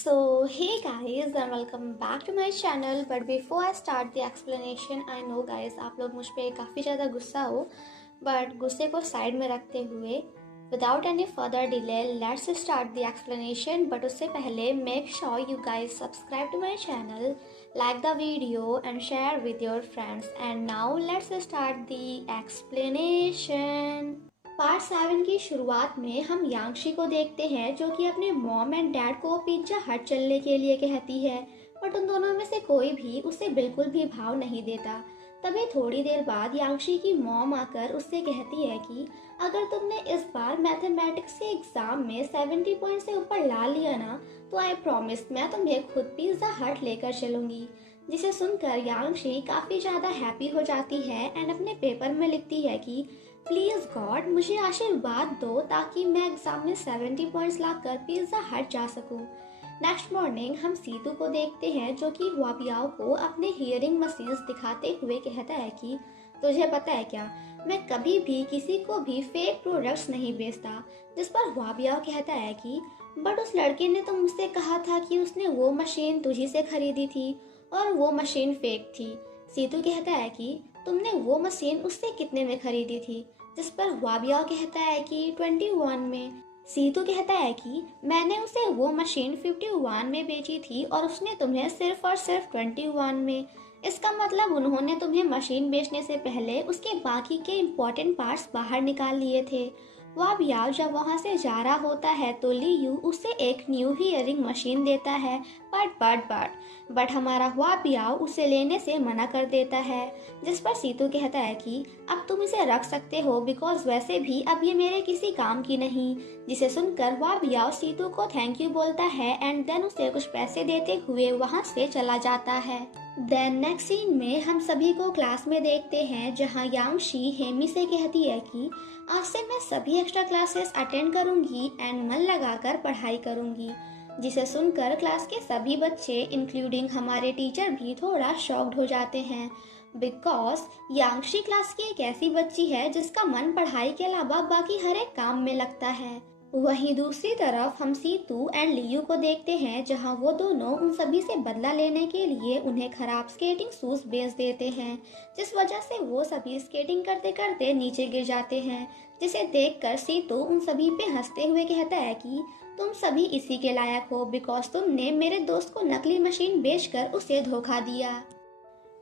So hey guys and welcome back to my channel. But before I start the explanation, I know guys आप लोग मुझ पे काफ़ी ज़्यादा गुस्सा हो, but गुस्से को साइड में रखते हुए without any further delay let's start the explanation. But उससे पहले make sure you guys subscribe to my channel, like the video and share with your friends. And now let's start the explanation. Part 7 की शुरुआत में हम यांगशी को देखते हैं जो कि अपने मॉम एंड डैड को पिज्जा हट चलने के लिए कहती है, बट उन दोनों में से कोई भी उसे बिल्कुल भी भाव नहीं देता। तभी थोड़ी देर बाद यांगशी की मॉम आकर उससे कहती है कि अगर तुमने इस बार मैथमेटिक्स के एग्जाम में 70 पॉइंट से ऊपर ला लिया ना, तो आई प्रॉमिस मैं तुम्हें खुद पिज्जा हट लेकर चलूंगी। जिसे सुनकर यांगशी काफ़ी ज़्यादा हैप्पी हो जाती है एंड अपने पेपर में लिखती है कि प्लीज़ गॉड मुझे आशीर्वाद दो ताकि मैं एग्जाम में 70 पॉइंट्स लाकर पिज्जा हट जा सकूं। नेक्स्ट मॉर्निंग हम सीतू को देखते हैं जो कि हुआबियाओ को अपने हियरिंग मशीन्स दिखाते हुए कहता है कि तुझे पता है क्या, मैं कभी भी किसी को भी फेक प्रोडक्ट्स नहीं बेचता। जिस पर हुआबियाओ कहता है कि बट उस लड़के ने तो मुझसे कहा था कि उसने वो मशीन तुझी से खरीदी थी और वो मशीन फेक थी। सीतू कहता है कि तुमने वो मशीन उससे कितने में खरीदी थी? जिस पर हुआबियाओ कहता है कि 21 में। सीतू कहता है कि मैंने उसे वो मशीन 51 में बेची थी और उसने तुम्हें सिर्फ और सिर्फ 21 में। इसका मतलब उन्होंने तुम्हें मशीन बेचने से पहले उसके बाकी के इम्पोर्टेंट पार्ट्स बाहर निकाल लिए थे। हुआबियाओ जब वहाँ से जा रहा होता है तो लियू उसे एक न्यू हियरिंग मशीन देता है, बट हमारा हुआबियाओ उसे लेने से मना कर देता है। जिस पर सीतू कहता है कि अब तुम इसे रख सकते हो बिकॉज वैसे भी अब ये मेरे किसी काम की नहीं। जिसे सुनकर हुआबियाओ सीतू को थैंक यू बोलता है एंड देन उसे कुछ पैसे देते हुए वहाँ से चला जाता है। देन नेक्स्ट सीन में हम सभी को क्लास में देखते हैं जहाँ यांगशी हेमी से कहती है कि आज से मैं सभी एक्स्ट्रा क्लासेस अटेंड करूंगी एंड मन लगाकर पढ़ाई करूंगी। जिसे सुनकर क्लास के सभी बच्चे इंक्लूडिंग हमारे टीचर भी थोड़ा शॉक्ड हो जाते हैं बिकॉज यांगशी क्लास की एक ऐसी बच्ची है जिसका मन पढ़ाई के अलावा बाकी हर एक काम में लगता है। वहीं दूसरी तरफ हम सीतू एंड लियू को देखते हैं जहां वो दोनों उन सभी से बदला लेने के लिए उन्हें खराब स्केटिंग शूज बेच देते हैं, जिस वजह से वो सभी स्केटिंग करते करते नीचे गिर जाते हैं। जिसे देखकर सीतू उन सभी पे हंसते हुए कहता है कि तुम सभी इसी के लायक हो बिकॉज तुमने मेरे दोस्त को नकली मशीन बेचकर उसे धोखा दिया।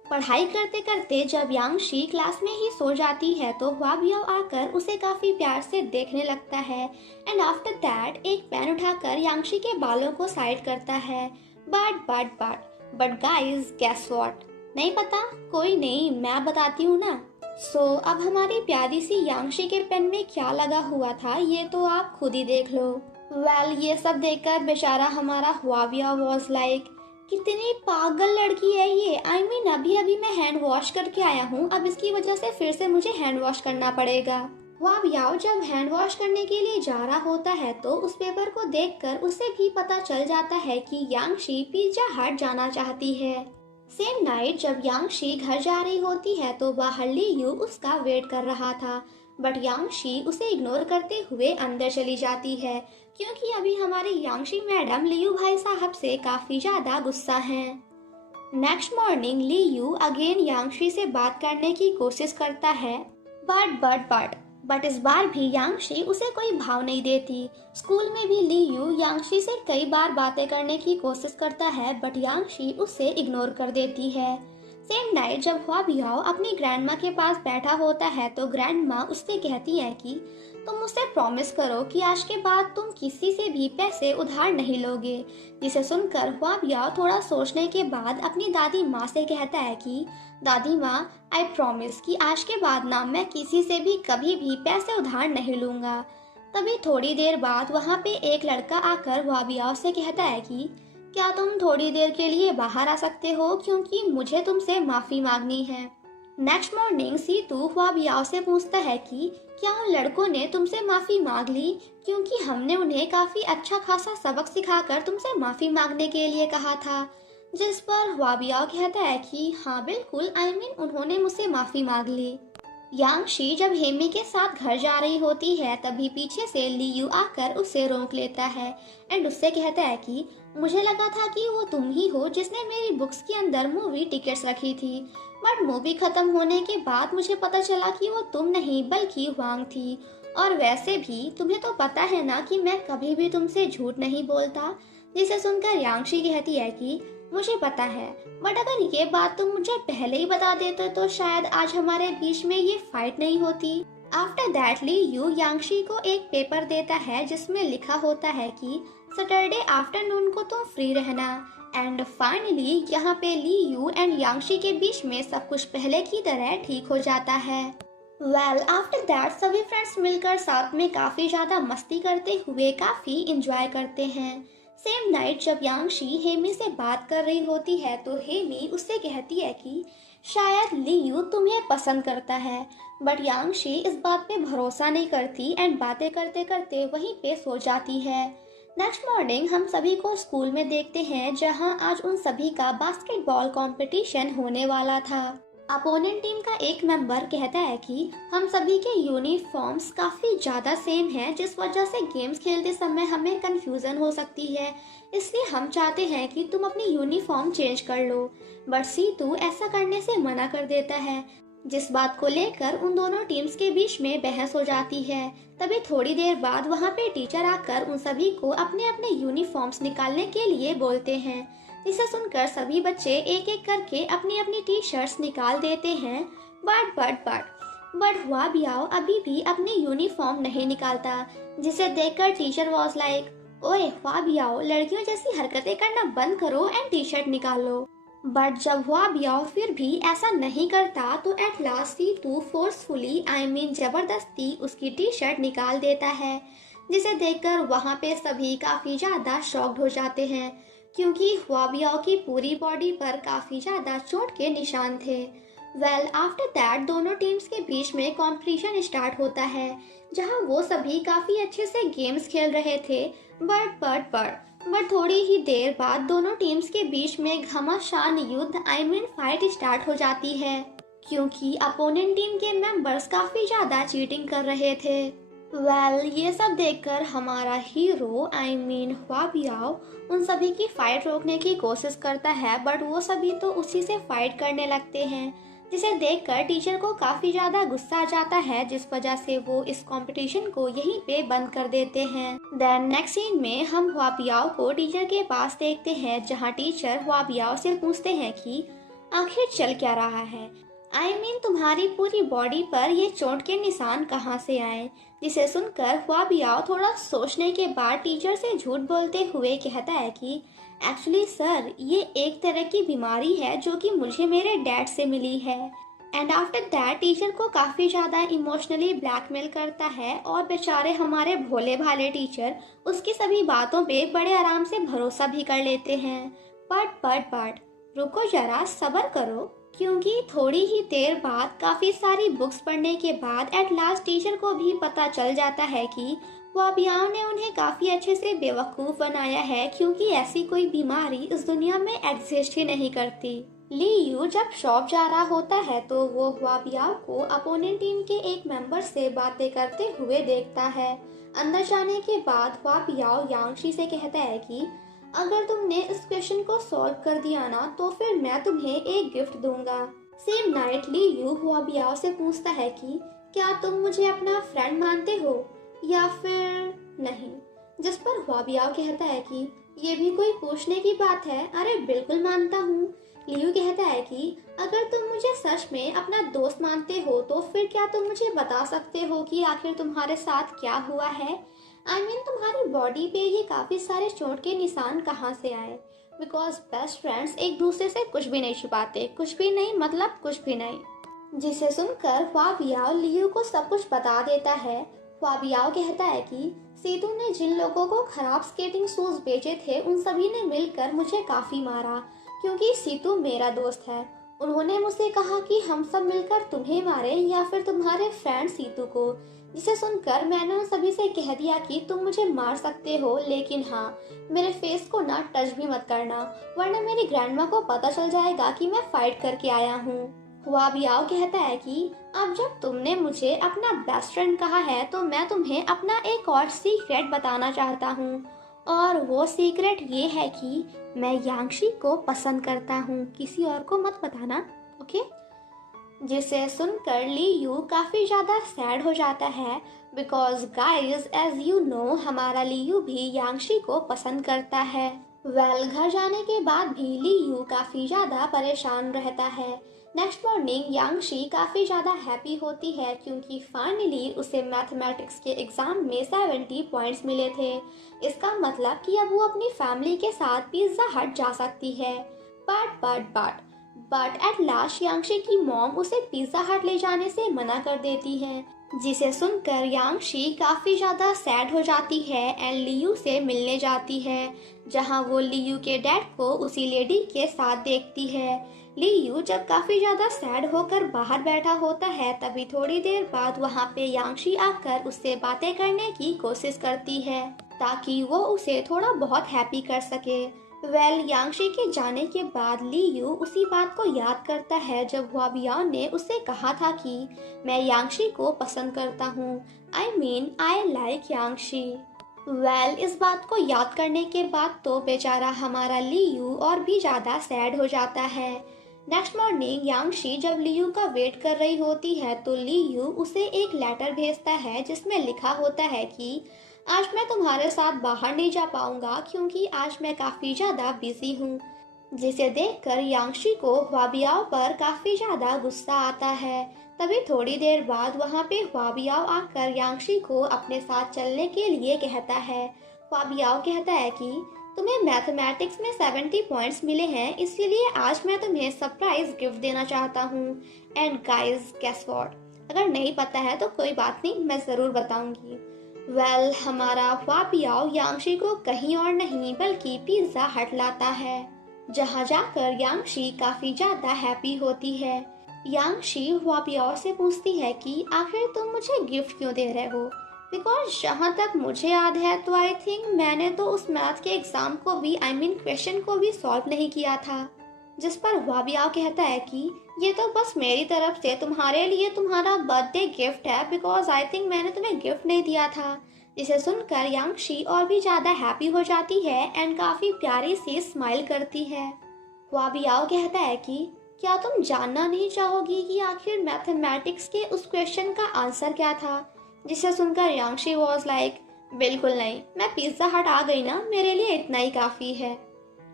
पढ़ाई करते करते जब यांगशी क्लास में ही सो जाती है तो हुआबियाओ आकर उसे काफी प्यार से देखने लगता है एंड आफ्टर दैट एक पेन उठाकर यांगशी के बालों को साइड करता है। But guys guess what? नहीं पता? कोई नहीं, मैं बताती हूँ ना। सो अब हमारी प्यारी सी यांगशी के पेन में क्या लगा हुआ था ये तो आप खुद ही देख लो। वेल ये सब देखकर बेचारा हमारा हुआबियाओ वाज लाइक कितनी पागल लड़की है ये। आई मीन अभी अभी मैं हैंड वॉश करके आया हूँ, अब इसकी वजह से फिर से मुझे हैंड वॉश करना पड़ेगा। हुआबियाओ जब हैंड वॉश करने के लिए जा रहा होता है तो उस पेपर को देखकर उसे भी पता चल जाता है कि यांगशी पिज्जा हट जाना चाहती है। सेम नाइट जब यांगशी घर जा रही होती है तो बाहर लियू उसका वेट कर रहा था, बट यांगशी उसे इग्नोर करते हुए अंदर चली जाती है क्योंकि अभी हमारी यांगशी मैडम लियू भाई साहब से काफी ज्यादा गुस्सा हैं। नेक्स्ट मॉर्निंग लियू अगेन यांगशी से बात करने की कोशिश करता है बट इस बार भी यांगशी उसे कोई भाव नहीं देती। स्कूल में भी लियू यांगशी से कई बार बातें करने की कोशिश करता है बट यांगशी उसे इग्नोर कर देती है। सेम नाइट जब हुआबियाओ अपनी ग्रैंडमा के पास बैठा होता है तो ग्रैंडमा उससे कहती है कि तुम मुझसे प्रॉमिस करो कि आज के बाद तुम किसी से भी पैसे उधार नहीं लोगे। जिसे सुनकर हुआबियाओ थोड़ा सोचने के बाद अपनी दादी माँ से कहता है कि दादी माँ आई प्रॉमिस कि आज के बाद ना मैं किसी से भी कभी भी पैसे उधार नहीं लूँगा। तभी थोड़ी देर बाद वहाँ पे एक लड़का आकर हुआबियाओ से कहता है कि क्या तुम थोड़ी देर के लिए बाहर आ सकते हो क्योंकि मुझे तुमसे माफ़ी मांगनी है। नेक्स्ट मॉर्निंग सीतू हुआबियाओ से पूछता है कि क्या उन लड़कों ने तुमसे माफ़ी मांग ली क्योंकि हमने उन्हें काफ़ी अच्छा खासा सबक सिखाकर तुमसे माफ़ी मांगने के लिए कहा था। जिस पर हुआबियाओ कहता है कि हाँ बिल्कुल, आई मीन उन्होंने मुझसे माफ़ी मांग ली। यांगशी जब हेमी के साथ घर जा रही होती है तभी पीछे से लियू आकर उसे रोक लेता है एंड उससे कहता है कि मुझे लगा था कि वो तुम ही हो जिसने मेरी बुक्स के अंदर मूवी टिकट्स रखी थी, बट मूवी खत्म होने के बाद मुझे पता चला कि वो तुम नहीं बल्कि हुआंग थी। और वैसे भी तुम्हें तो पता है ना कि मैं कभी भी तुमसे झूठ नहीं बोलता। जिसे सुनकर यांगशी कहती है कि मुझे पता है, बट अगर ये बात तुम मुझे पहले ही बता देते तो शायद आज हमारे बीच में ये फाइट नहीं होती। After that Li Yu Yangshi को एक पेपर देता है जिसमें लिखा होता है कि सैटरडे आफ्टरनून को तुम फ्री रहना। एंड फाइनली यहाँ पे ली यू एंड यांगशी के बीच में सब कुछ पहले की तरह ठीक हो जाता है। वेल आफ्टर दैट सभी फ्रेंड्स मिलकर साथ में काफी ज्यादा मस्ती करते हुए काफी इंजॉय करते हैं। सेम नाइट जब यांगशी हेमी से बात कर रही होती है तो हेमी उससे कहती है कि शायद लियू तुम्हें पसंद करता है, बट यांगशी इस बात पे भरोसा नहीं करती एंड बातें करते करते वहीं पे सो जाती है। नेक्स्ट मॉर्निंग हम सभी को स्कूल में देखते हैं जहां आज उन सभी का बास्केटबॉल कंपटीशन होने वाला था। अपोनेंट टीम का एक मेंबर कहता है कि हम सभी के यूनिफॉर्म्स काफ़ी ज़्यादा सेम हैं जिस वजह से गेम्स खेलते समय हमें कंफ्यूजन हो सकती है, इसलिए हम चाहते हैं कि तुम अपनी यूनिफॉर्म चेंज कर लो। बट सीतू ऐसा करने से मना कर देता है, जिस बात को लेकर उन दोनों टीम्स के बीच में बहस हो जाती है। तभी थोड़ी देर बाद वहाँ पे टीचर आकर उन सभी को अपने अपने यूनिफॉर्म्स निकालने के लिए बोलते हैं, जिसे सुनकर सभी बच्चे एक एक करके अपनी अपनी टी शर्ट्स निकाल देते हैं। बट हुआ बियाओ अभी भी अपनी यूनिफॉर्म नहीं निकालता, जिसे देखकर टीचर वॉज लाइक ओए हुआ बियाओ, लड़कियों जैसी हरकतें करना बंद करो एंड टी शर्ट निकालो। बट जब हुआ बियाओ फिर भी ऐसा नहीं करता तो एट लास्ट सीतू फोर्सफुली जबरदस्ती उसकी टी शर्ट निकाल देता है, जिसे देखकर वहाँ पे सभी काफी ज्यादा शॉक्ड हो जाते हैं क्योंकि हुआबियाओ की पूरी बॉडी पर काफी ज्यादा चोट के निशान थे। वेल आफ्टर दैट दोनों टीम्स के बीच में कंपटीशन स्टार्ट होता है जहां वो सभी काफी अच्छे से गेम्स खेल रहे थे। बट थोड़ी ही देर बाद दोनों टीम्स के बीच में घमासान युद्ध फाइट स्टार्ट हो जाती है क्योंकि अपोनेंट टीम के मेंबर्स काफी ज्यादा चीटिंग कर रहे थे। ये सब देखकर हमारा हीरो हुआबियाओ उन सभी की फाइट रोकने की कोशिश करता है, बट वो सभी तो उसी से फाइट करने लगते हैं, जिसे देखकर टीचर को काफी ज्यादा गुस्सा आ जाता है, जिस वजह से वो इस कंपटीशन को यहीं पे बंद कर देते हैं। देन नेक्स्ट सीन में हम हुआबियाओ को टीचर के पास देखते हैं जहाँ टीचर हुआबियाओ से पूछते हैं कि आखिर चल क्या रहा है, तुम्हारी पूरी बॉडी पर ये चोट के निशान कहाँ से आए। जिसे सुनकर हुआबियाओ थोड़ा सोचने के बाद टीचर से झूठ बोलते हुए कहता है कि एक्चुअली सर ये एक तरह की बीमारी है जो कि मुझे मेरे डैड से मिली है। एंड आफ्टर दैट टीचर को काफ़ी ज़्यादा इमोशनली ब्लैकमेल करता है और बेचारे हमारे भोले भाले टीचर उसकी सभी बातों पे बड़े आराम से भरोसा भी कर लेते हैं। बट रुको जरा, सब्र करो, क्योंकि थोड़ी ही देर बाद काफ़ी सारी बुक्स पढ़ने के बाद एट लास्ट टीचर को भी पता चल जाता है कि हुआबियाओ ने उन्हें काफ़ी अच्छे से बेवकूफ़ बनाया है, क्योंकि ऐसी कोई बीमारी इस दुनिया में एग्जिस्ट ही नहीं करती। लियू जब शॉप जा रहा होता है तो वो हुआबियाओ को अपोनेंट टीम के एक मेंबर से बातें करते हुए देखता है। अंदर जाने के बाद हुआबियाओ यांगशी से कहता है कि अगर तुमने इस क्वेश्चन को सॉल्व कर दिया ना तो फिर मैं तुम्हें एक गिफ्ट दूंगा। सेम नाइट लियू हुआबियाओ से पूछता है कि क्या तुम मुझे अपना फ्रेंड मानते हो या फिर नहीं, जिस पर हुआबियाओ कहता है कि ये भी कोई पूछने की बात है, अरे बिल्कुल मानता हूँ। लियू कहता है कि अगर तुम मुझे सच में अपना दोस्त मानते हो तो फिर क्या तुम मुझे बता सकते हो कि आखिर तुम्हारे साथ क्या हुआ है। तुम्हारी बॉडी पे ये काफी सारे चोट के निशान कहाँ से आए, बिकॉज बेस्ट फ्रेंड्स एक दूसरे से कुछ भी नहीं छुपाते, कुछ भी नहीं मतलब कुछ भी नहीं। जिसे सुनकर हुआबियाओ लियू को सब कुछ बता देता है। हुआबियाओ कहता है कि सीतू ने जिन लोगों को खराब स्केटिंग शूज बेचे थे उन सभी ने मिलकर मुझे काफी मारा, क्योंकि सीतू मेरा दोस्त है। उन्होंने मुझसे कहा कि हम सब मिलकर तुम्हें मारे या फिर तुम्हारे फ्रेंड सीतू को। जिसे सुनकर मैंने उन सभी से कह दिया कि तुम मुझे मार सकते हो, लेकिन हाँ मेरे फेस को ना टच भी मत करना, वरना मेरी ग्रैंडमा को पता चल जाएगा कि मैं फाइट करके आया हूँ। हुआ बियाओ कहता है कि अब जब तुमने मुझे अपना बेस्ट फ्रेंड कहा है तो मैं तुम्हें अपना एक और सीक्रेट बताना चाहता हूँ। और वो सीक्रेट ये है कि मैं यांगशी को पसंद करता हूँ, किसी और को मत बताना, ओके। जिसे सुनकर ली यू काफ़ी ज़्यादा सैड हो जाता है, because guys as you know हमारा ली यू भी यांगशी को पसंद करता है। घर जाने के बाद भी ली यू काफ़ी ज़्यादा परेशान रहता है। नेक्स्ट मॉर्निंग यांगशी काफ़ी ज़्यादा हैप्पी होती है क्योंकि फाइनली उसे मैथमेटिक्स के एग्ज़ाम में 70 पॉइंट्स मिले थे। इसका मतलब कि अब वो अपनी फैमिली के साथ पिज़्ज़ा हट जा सकती है। बट एट लास्ट यांगशी की मॉम उसे पिज़्ज़ा हट ले जाने से मना कर देती है, जिसे सुनकर यांगशी काफ़ी ज़्यादा सैड हो जाती है एंड लियू से मिलने जाती है, जहां वो लियू के डैड को उसी लेडी के साथ देखती है। लियू जब काफ़ी ज़्यादा सैड होकर बाहर बैठा होता है तभी थोड़ी देर बाद वहां पे यांगशी आकर उससे बातें करने की कोशिश करती है ताकि वो उसे थोड़ा बहुत हैप्पी कर सके। यांगशी के जाने के बाद ली यू उसी बात को याद करता है जब हुआबियाओ ने उसे कहा था कि मैं यांगशी को पसंद करता हूँ, आई लाइक यांगशी। इस बात को याद करने के बाद तो बेचारा हमारा ली यू और भी ज़्यादा सैड हो जाता है। नेक्स्ट मॉर्निंग यांगशी जब ली यू का वेट कर रही होती है तो ली यू उसे एक लेटर भेजता है जिसमें लिखा होता है कि आज मैं तुम्हारे साथ बाहर नहीं जा पाऊंगा क्योंकि आज मैं काफ़ी ज़्यादा बिजी हूँ। जिसे देखकर यांगशी को हुआबियाओ पर काफ़ी ज़्यादा गुस्सा आता है। तभी थोड़ी देर बाद वहाँ पे हुआबियाओ आकर यांगशी को अपने साथ चलने के लिए कहता है। हुआबियाओ कहता है कि तुम्हें मैथमेटिक्स में 70 पॉइंट्स मिले हैं, इसलिए आज मैं तुम्हें सरप्राइज गिफ्ट देना चाहता हूँ। एंड गाइस गेस व्हाट, अगर नहीं पता है तो कोई बात नहीं, मैं ज़रूर बताऊंगी। हमारा हुआबियाओ यांगशी को कहीं और नहीं बल्कि पिज़्ज़ा हट लाता है, जहाँ जाकर यांगशी काफ़ी ज़्यादा हैप्पी होती है। यांगशी हुआबियाओ से पूछती है कि आखिर तुम मुझे गिफ्ट क्यों दे रहे हो, बिकॉज जहाँ तक मुझे याद है तो आई थिंक मैंने तो उस मैथ के एग्ज़ाम को भी क्वेश्चन को भी सॉल्व नहीं किया था। जिस पर हुआबियाओ कहता है कि ये तो बस मेरी तरफ से तुम्हारे लिए तुम्हारा बर्थडे गिफ्ट है, बिकॉज आई थिंक मैंने तुम्हें गिफ्ट नहीं दिया था। जिसे सुनकर यांगशी और भी ज़्यादा हैप्पी हो जाती है एंड काफ़ी प्यारी सी स्माइल करती है। हुआबियाओ कहता है कि क्या तुम जानना नहीं चाहोगी कि आखिर मैथमेटिक्स के उस क्वेश्चन का आंसर क्या था। जिसे सुनकर यांगशी वॉज लाइक बिल्कुल नहीं, मैं पिज़्ज़ा हट आ गई ना, मेरे लिए इतना ही काफ़ी है।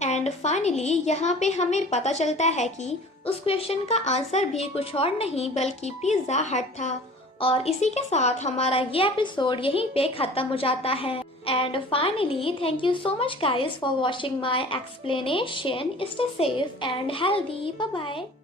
एंड फाइनली यहाँ पे हमें पता चलता है कि उस क्वेश्चन का आंसर भी कुछ और नहीं बल्कि पिज़्ज़ा हट था। और इसी के साथ हमारा ये एपिसोड यहीं पे ख़त्म हो जाता है। And finally thank you so much guys for watching my explanation. Stay safe and healthy, bye bye.